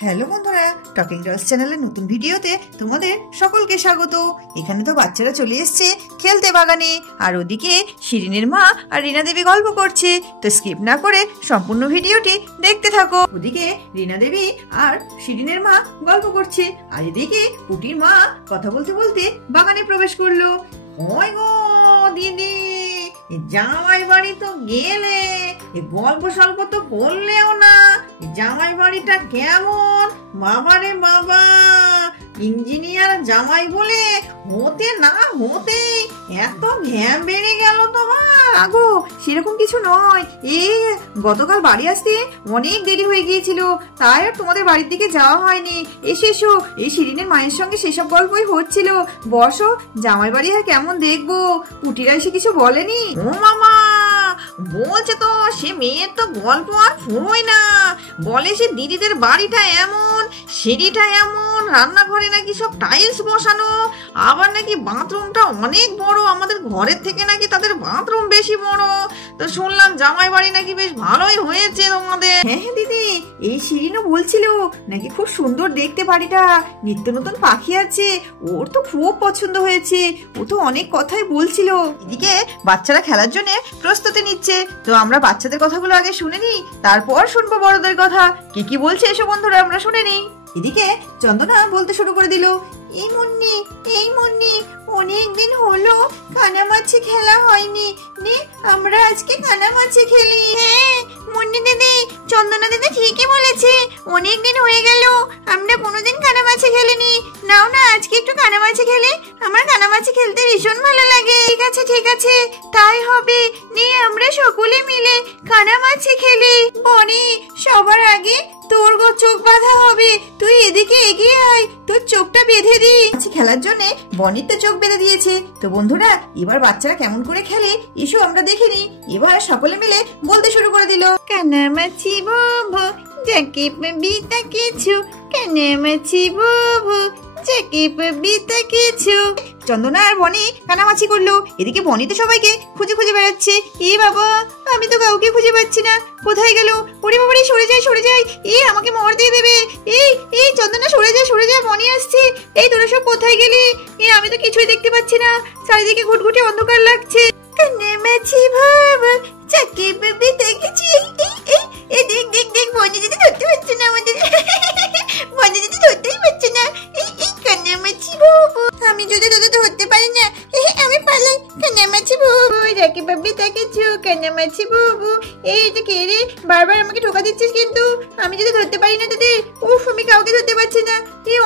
Hello বন্ধুরা, talking dolls চ্যানেলের নতুন ভিডিওতে তোমাদের সকলকে স্বাগত। এখানে তো বাচ্চারা চলে এসছে খেলতে বাগানে, আর ওদিকে শিরিনের মা আর রিনা দেবী গল্প করছে। তো স্কিপ না করে সম্পূর্ণ ভিডিওটি দেখতে থাকো। ওদিকে রিনা দেবী আর শিরিনের মা গল্প করছে, আর এদিকে পুটির মা কথা বলতে বলতে বাগানে প্রবেশ করলো। ওই গো দিদি, জামাই বাড়ি তো গেলে, গল্প সল্প তো করলেও না। জামাই বাড়িটা কেমন? বাবারে বাবা, ইঞ্জিনিয়ার জামাই বলে হতে না হতে এত ঘ্যাম বেড়ে গেল তোমার। আগো সেরকম কিছু নয়, গতকাল বাড়ি আসতে অনেক দেরি হয়ে গিয়েছিল, তাই আর তোমাদের বাড়ির দিকে যাওয়া হয়নি। এসো, এই শিরিনের মায়ের সঙ্গে সেসব গল্পই হচ্ছিল। বসো, জামাই বাড়ি আর কেমন দেখবো। পুটিরা এসে কিছু বলেনি? ও মামা বলছে তো, সে মেয়ের তো গল্প আর ফুরোয় না। বলে সে দিদিদের বাড়িটা এমন, সিঁড়িটা এমন, রান্নাঘরে নাকি সব টাইলস বসানো, আবার নাকি বাথরুমটা অনেক বড়, আমাদের ঘরের থেকে নাকি তাদের বাথরুম বেশি বড়। তো শুনলাম জামাই বাড়ি নাকি বেশ ভালোই হয়েছে তোমাদের। হ্যাঁ দিদি, এই শিরিনও বলছিল নাকি খুব সুন্দর দেখতে বাড়িটা, নিত্য নতুন পাখি আছে, ওর তো খুব পছন্দ হয়েছে। ও তো অনেক কথাই বলছিল। এদিকে বাচ্চারা খেলার জন্য প্রস্তুতি নিচ্ছে, তো আমরা বাচ্চাদের কথাগুলো আগে শুনে নিই, তারপর শুনবো বড়দের কথা। কি বলছে এসো বন্ধুরা, আমরা শুনে নিই। এদিকে চন্দনা বলতে শুরু করে দিল, এই মুন্নি অনেকদিন হলো কানামাছি খেলা হয়নি, নে আমরা আজকে কানামাছি খেলি। হ্যাঁ মুন্নি দিদি, চন্দনা দিদি ঠিকই বলেছে, অনেকদিন হয়ে গেল আমরা কোনোদিন কানামাছি খেলিনি। নাও না আজকে একটু কানামাছি খেলে, আমার কানামাছি খেলতে ভীষণ ভালো লাগে। ঠিক আছে তাই হবে, নে আমরা সকলে মিলে কানামাছি খেলি। বনি, সবার আগে তোর চোখ বাঁধা হবে, তুই এদিকে এগিয়ে আয়, তোর চোখটা বেঁধে দি। খেলার জন্য বনির তো চোখ বেঁধে দিয়েছে। তো বন্ধুরা, এবার বাচ্চারা কেমন করে খেলে এসো আমরা দেখে নিই। এবার সকলে মিলে বলতে শুরু করে দিল, কানামাছি ববো যাকে পাবি তাকে ছো, কানামাছি ববো যাকে পাবি তাকে ছো। চন্দনা আর বনি কানামাছি করলো, এদিকে বনি তো সবাইকে খুঁজে বেড়াচ্ছে। এ বাবা, আমি তো কাউকে খুঁজে পাচ্ছি না, কোথায় গেল? ওরে বাবা, সরে যাই, আমাকে মর দিয়ে দেবে। এই চন্দনা সরে যা, বনি আসছে। এই তোরা সব কোথায় গেলি? আমি তো কিছুই দেখতে পাচ্ছি না, চারিদিকে ঘুটঘুটে অন্ধকার লাগছে। কানামাছি বাবা যাকে পাবি তাকে ছো। দেখ বনি দিদি ধরতে পারছে না আমাদের, বনি দিদি ধরতেই পারছে না। কানামাছি বাবু, আমি যদি তোদের ধরতে পারি না, আমি পালাই। কানামাছি বাবু যাকে পাবি তাকে ছো, কানামাছি বাবু। এটা কে রে, বারবার আমাকে ঠোকা দিচ্ছিস কিন্তু। আমি যদি ধরতে পারি না তোদের, আমি কাউকে ধরতে পারছি না,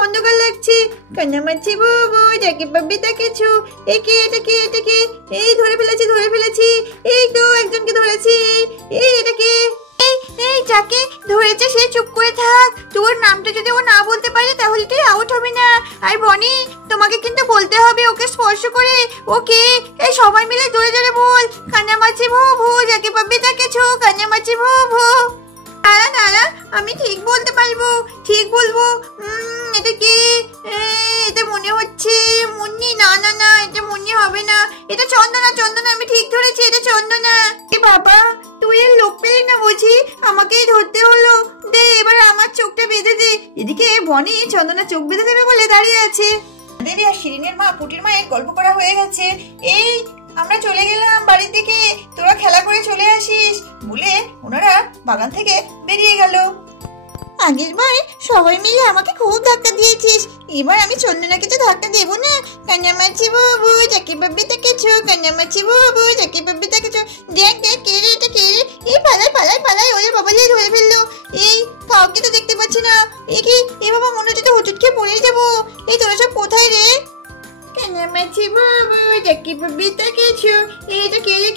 অন্ধকার লাগছে। কানামাছি বাবু যাকে পাবি তাকে ছো। এটা কে? এই ধরে ফেলেছি, এই তো একজনকে ধরেছি। এটা কে? এই যাকে ধরেছে সে চুপ করে থাক, তোর নামটা যদি ও না বলতে পারে তাহলে তুই আউট হবে না। আর বনি, তোমাকে কিন্তু বলতে হবে ওকে স্পর্শ করে। ওকে, এই সবাই মিলে জোরে বল, কানামাছি ভু যাকে পাবি তাকে ছো, কানামাছি ভু। দাঁড়া, আমি ঠিক বলতে পারবো, ঠিক বলবো। এটা কে? এটা মনে হচ্ছে মুন্নি। না, এটা মুন্নি হবে না, এটা চন্দনা। আমি ঠিক ধরেছি, এটা চন্দনা। এ বাবা, তুই এর লোক পেলি না বুঝি, আমাকেই ধরতে হলো। দে এবার আমার চোখটা বেঁধে দে। এদিকে বনি চন্দনা চোখ বেঁধে দেবে বলে দাঁড়িয়ে আছে। দেবী আর শিরিনের মা পুটির মায়ের গল্প করা হয়ে গেছে। এই আমরা চলে গেলাম বাড়ির দিকে, তোরা খেলা করে চলে আসিস বলে ওনারা বাগান থেকে বেরিয়ে গেল। আগের বার সবাই মিলে আমাকে খুব ধাক্কা দিয়েছিস, এবার আমি চন্দনাকে তো ধাক্কা দেবো না। কানামাছি বাবু যাকে পাবি তাকে ছো, কানামাছি বাবু যাকে পাবি তাকে ছো। দেখ কে রে, এটা কে রে? এই পালাই, ওরে বাবা যে ধরে ফেললো। এই কাউকে তো দেখতে পাচ্ছি না। এ বাবা, মনে হচ্ছে তো হুচুট খেয়ে পড়ে যাবো। এই তোরা সব কোথায় রে? কানামাছি বাবু যাকে পাবি তাকে ছো। এটা কে রে?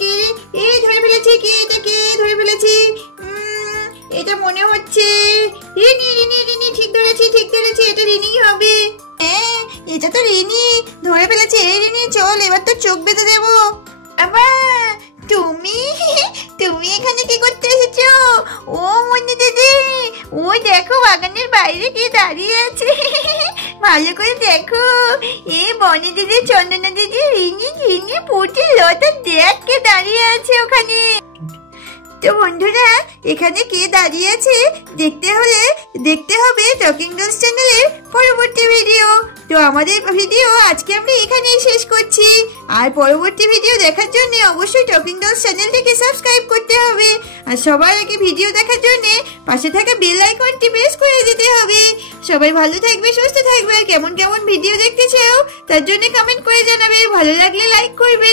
এই ধরে ফেলেছি। এটা কে? ধরে ফেলেছি। এটা মনে হচ্ছে রিনি। ঠিক ধরেছি, এটা রিনি হবে। হ্যাঁ, এটা তো রিনি, ধরে ফেলেছি। রিনি চল, এবার তো চোখ বেঁধে দেবো। আবার তুমি এখানে কি করতে এসেছো? ও মুন্নি দিদি, ওই দেখো বাগানের বাইরে কে দাঁড়িয়ে আছে, ভালো করে দেখো। বনি দিদি, চন্দনা দিদি, রিনি পুটি লতা, দেখ কে দাঁড়িয়ে আছে ওখানে। তো বন্ধুরা, এখানে কে দাঁড়িয়ে আছে দেখতে হবে টকিং ডলস চ্যানেলের পরবর্তী ভিডিও। তো আমাদের ভিডিও আজকে আমরা এখানেই শেষ করছি। আর পরবর্তী ভিডিও দেখার জন্য অবশ্যই টকিং ডলস চ্যানেলটিকে সাবস্ক্রাইব করতে হবে। আর সবার আগে ভিডিও দেখার জন্য পাশে থাকা বেল আইকনটি প্রেস করে দিতে হবে। সবাই ভালো থাকবে, সুস্থ থাকবে। কেমন কেমন ভিডিও দেখতে চাও তার জন্য কমেন্ট করে জানাবে। ভালো লাগলে লাইক করবে।